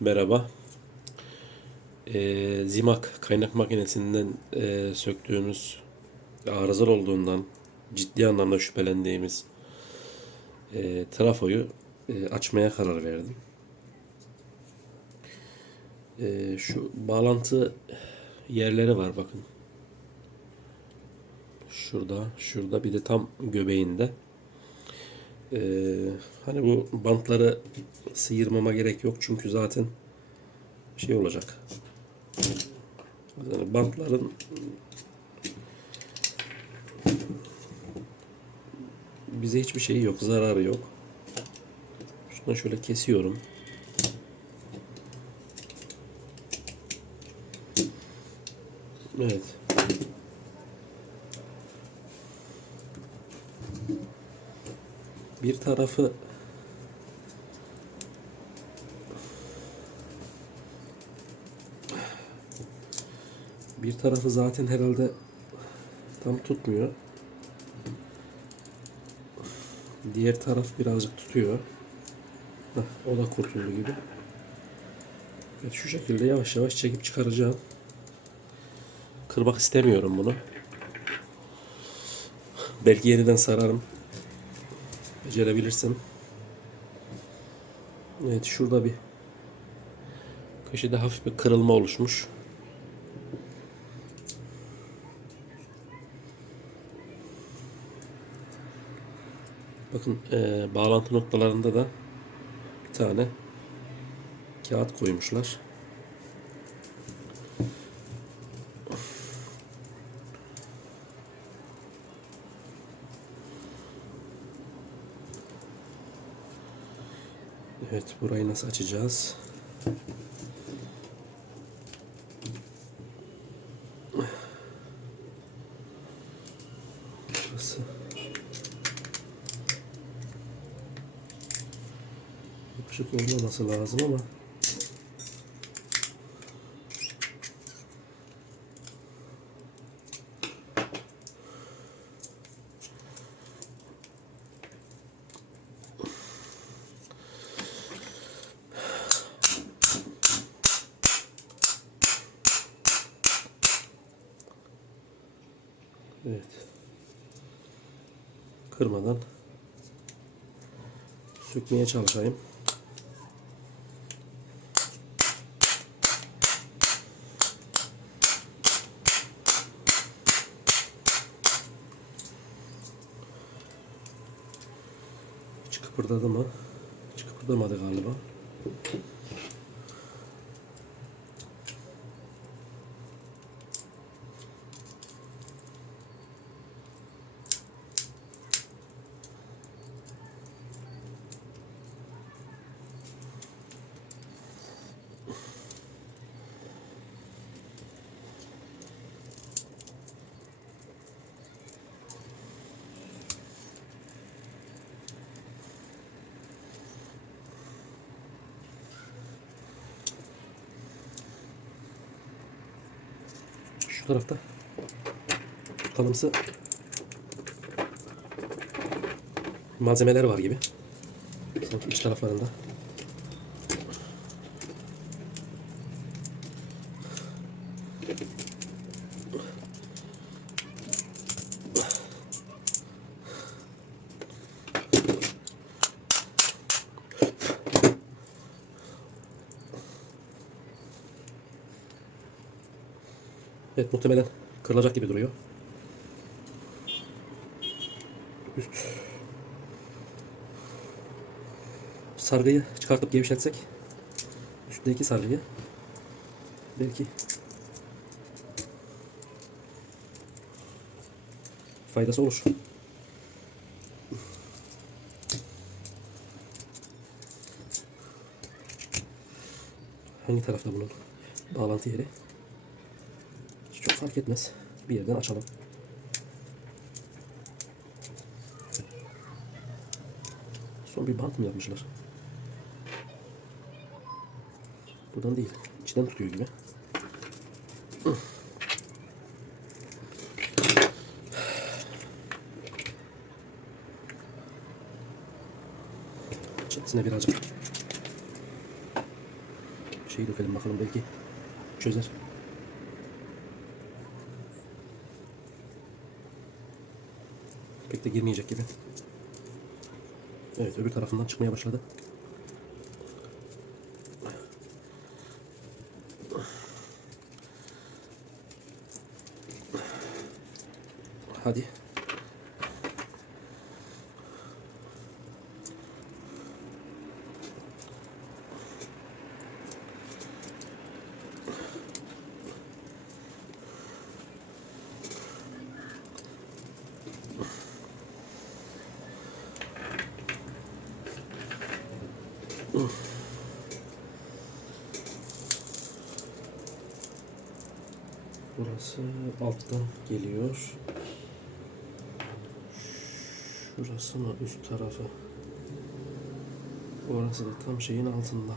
Merhaba. Ee, Zimak kaynak makinesinden e, söktüğümüz arızalı olduğundan ciddi anlamda şüphelendiğimiz e, trafoyu e, açmaya karar verdim. E, şu bağlantı yerleri var bakın. Şurada, şurada bir de tam göbeğinde. Ee, hani bu bantları sıyırmama gerek yok çünkü zaten şey olacak. Yani bantların bize hiçbir şeyi yok, zararı yok. Şunu şöyle kesiyorum. Evet. Bir tarafı bir tarafı zaten herhalde tam tutmuyor. Diğer taraf birazcık tutuyor. Heh, o da kurtuldu gibi. Evet, şu şekilde yavaş yavaş çekip çıkaracağım. Kırmak istemiyorum bunu. Belki yeniden sararım. Becerebilirsem. Evet şurada bir köşede hafif bir kırılma oluşmuş. Bakın eee, bağlantı noktalarında da bir tane kağıt koymuşlar. Evet, burayı nasıl açacağız? Burası. Yapışık olmaması lazım ama evet. Kırmadan sökmeye çalışayım. Hiç kıpırdadı mı? Hiç kıpırdamadı galiba. Şu tarafta kalımsı malzemeler var gibi. Sanki iç taraflarında. Evet muhtemelen kırılacak gibi duruyor. Üst sargıyı çıkartıp gevşetsek üstteki sargıyı belki faydası olur. Hangi tarafta bunun bağlantı yeri? Çok fark etmez. Bir yerden açalım. Son bir bant mı yapmışlar? Buradan değil. İçten tutuyor gibi. Çatısına birazcık Şeyi dökelim bakalım belki çözer. Pek de girmeyecek gibi. Evet öbür tarafından çıkmaya başladı. Burası alttan geliyor. Şurası mı üst tarafı? Orası da tam şeyin altında.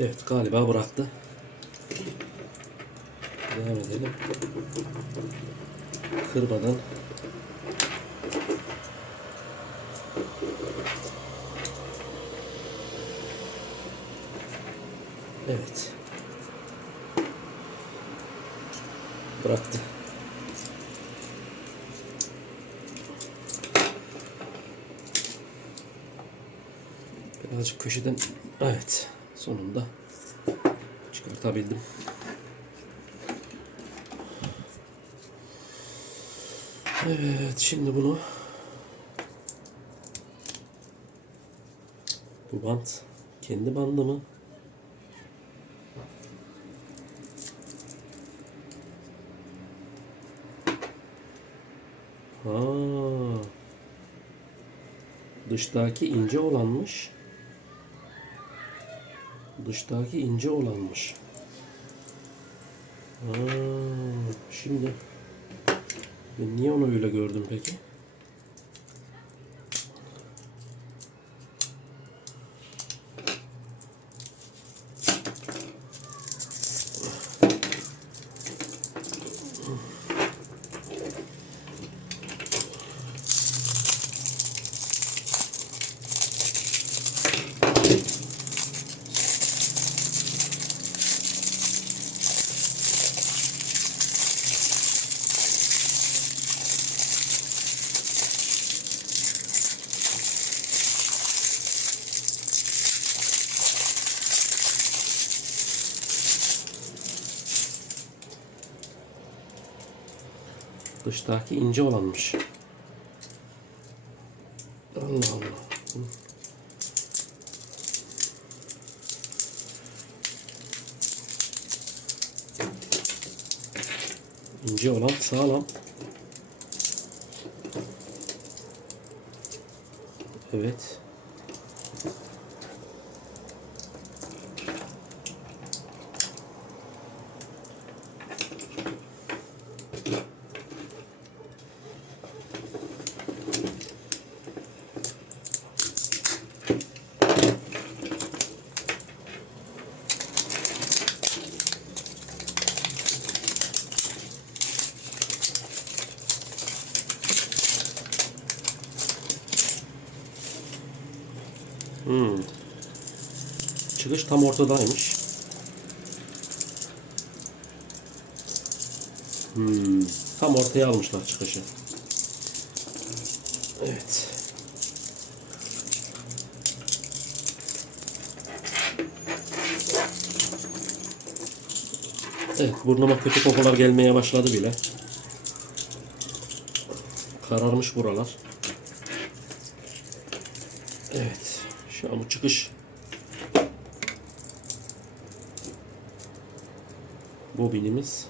Evet galiba bıraktı. Devam edelim. Kırmadan. Evet. Bıraktı. Birazcık köşeden evet sonunda çıkartabildim. Evet şimdi bunu bu bant kendi bandı mı? Ha. Dıştaki ince olanmış. Dıştaki ince olanmış. Ha, şimdi ben niye onu öyle gördüm peki? Dıştaki ince olanmış. Allah Allah. İnce olan sağlam. Evet. Hmm. Çıkış tam ortadaymış. Hmm. Tam ortaya almışlar çıkışı. Evet. Evet, burnuma kötü kokular gelmeye başladı bile. Kararmış buralar. Evet. Şu an bu çıkış. Bobinimiz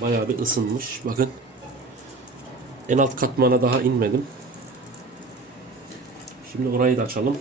bayağı bir ısınmış. Bakın. En alt katmana daha inmedim. Şimdi orayı da açalım.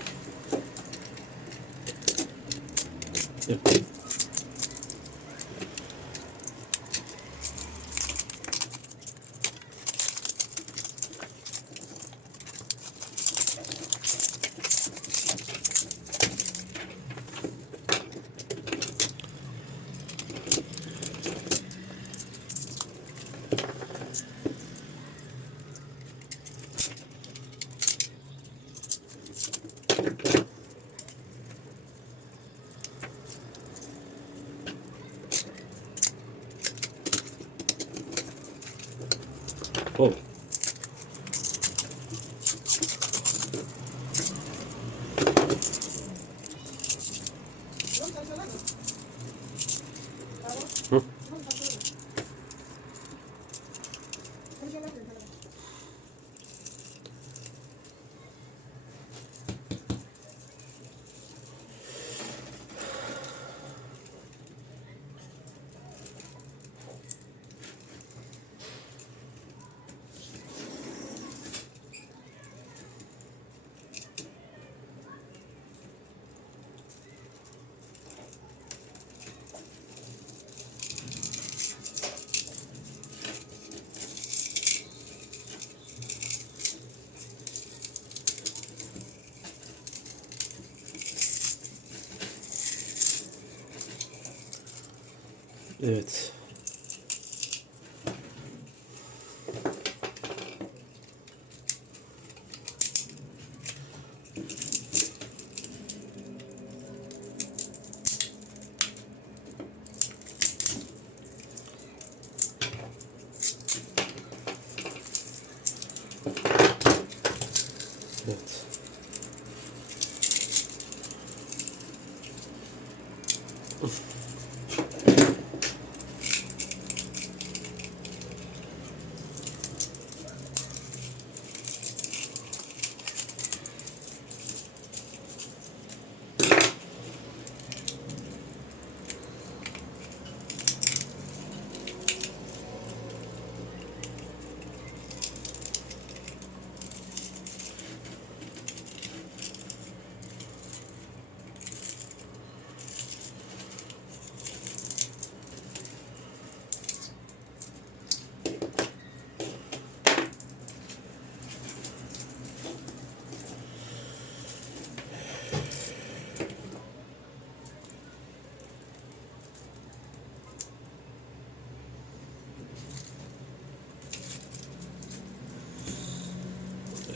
Evet.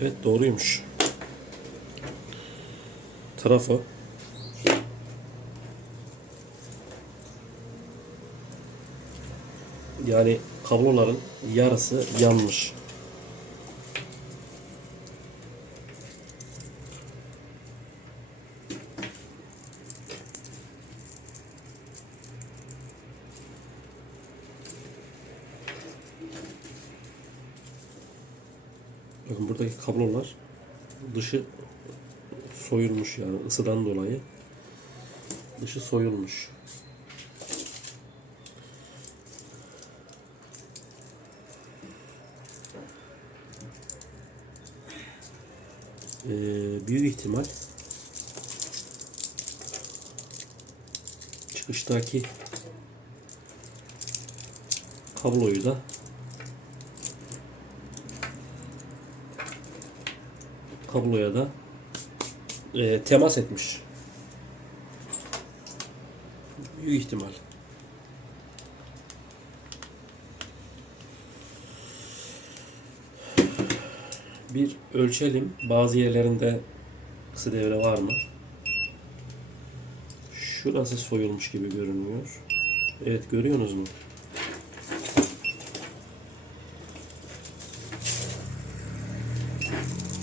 Evet doğruymuş. Trafo. Yani kabloların yarısı yanmış. Bakın buradaki kablolar dışı soyulmuş yani ısıdan dolayı dışı soyulmuş. Ee, büyük ihtimal çıkıştaki kabloyu da kabloya da e, temas etmiş. Büyük ihtimal. Bir ölçelim. Bazı yerlerinde kısa devre var mı? Şurası soyulmuş gibi görünüyor. Evet görüyorsunuz mu?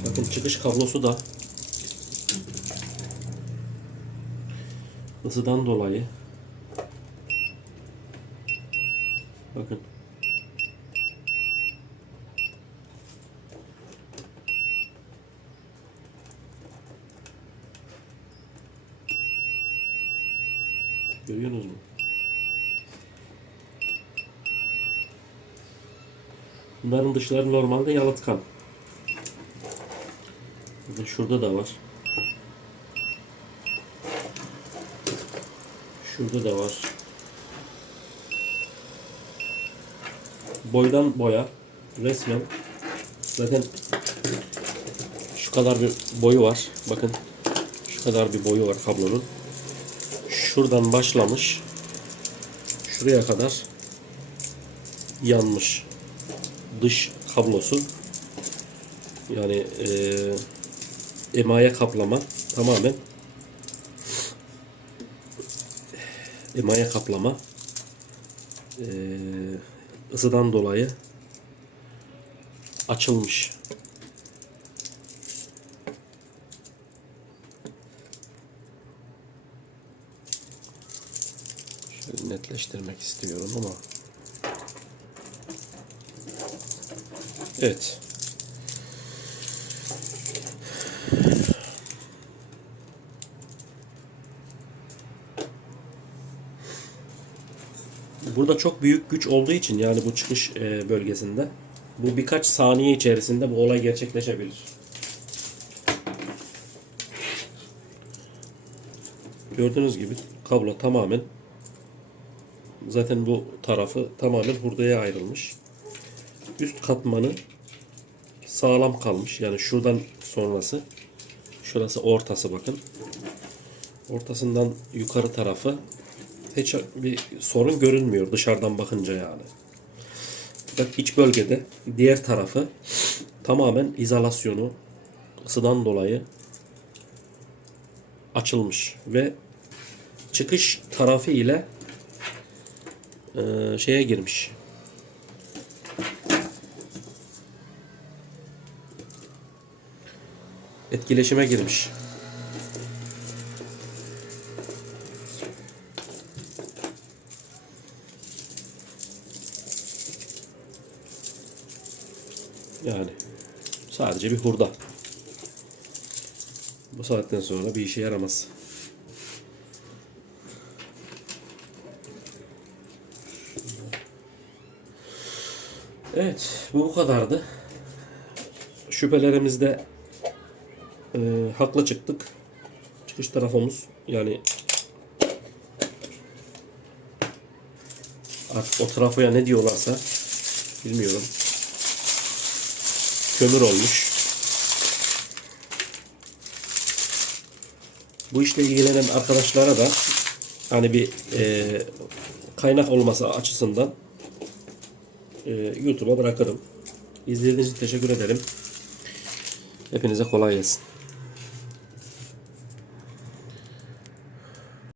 Bakın çıkış kablosu da ısıdan dolayı bakın görüyorsunuz mu? Bunların dışları normalde yalıtkan. Şurada da var. Şurada da var. Boydan boya resmen zaten şu kadar bir boyu var. Bakın şu kadar bir boyu var kablonun. Şuradan başlamış. Şuraya kadar yanmış. Dış kablosu yani eee emaye kaplama tamamen emaye kaplama eee ısıdan dolayı açılmış. Şöyle netleştirmek istiyorum ama Evet. Burada çok büyük güç olduğu için yani bu çıkış e, bölgesinde bu birkaç saniye içerisinde bu olay gerçekleşebilir. Gördüğünüz gibi kablo tamamen zaten bu tarafı tamamen hurdaya ayrılmış. Üst katmanı sağlam kalmış. Yani şuradan sonrası şurası ortası bakın. Ortasından yukarı tarafı hiç bir sorun görünmüyor dışarıdan bakınca yani. Fakat iç bölgede diğer tarafı tamamen izolasyonu ısıdan dolayı açılmış ve çıkış tarafı ile eee, şeye girmiş. Etkileşime girmiş. Yani sadece bir hurda. Bu saatten sonra bir işe yaramaz. Evet, bu bu kadardı. Şüphelerimizde e, haklı çıktık. Çıkış tarafımız yani artık o trafoya ne diyorlarsa bilmiyorum kömür olmuş. Bu işle ilgilenen arkadaşlara da hani bir e, kaynak olması açısından e, YouTube'a bırakırım. İzlediğiniz için teşekkür ederim. Hepinize kolay gelsin.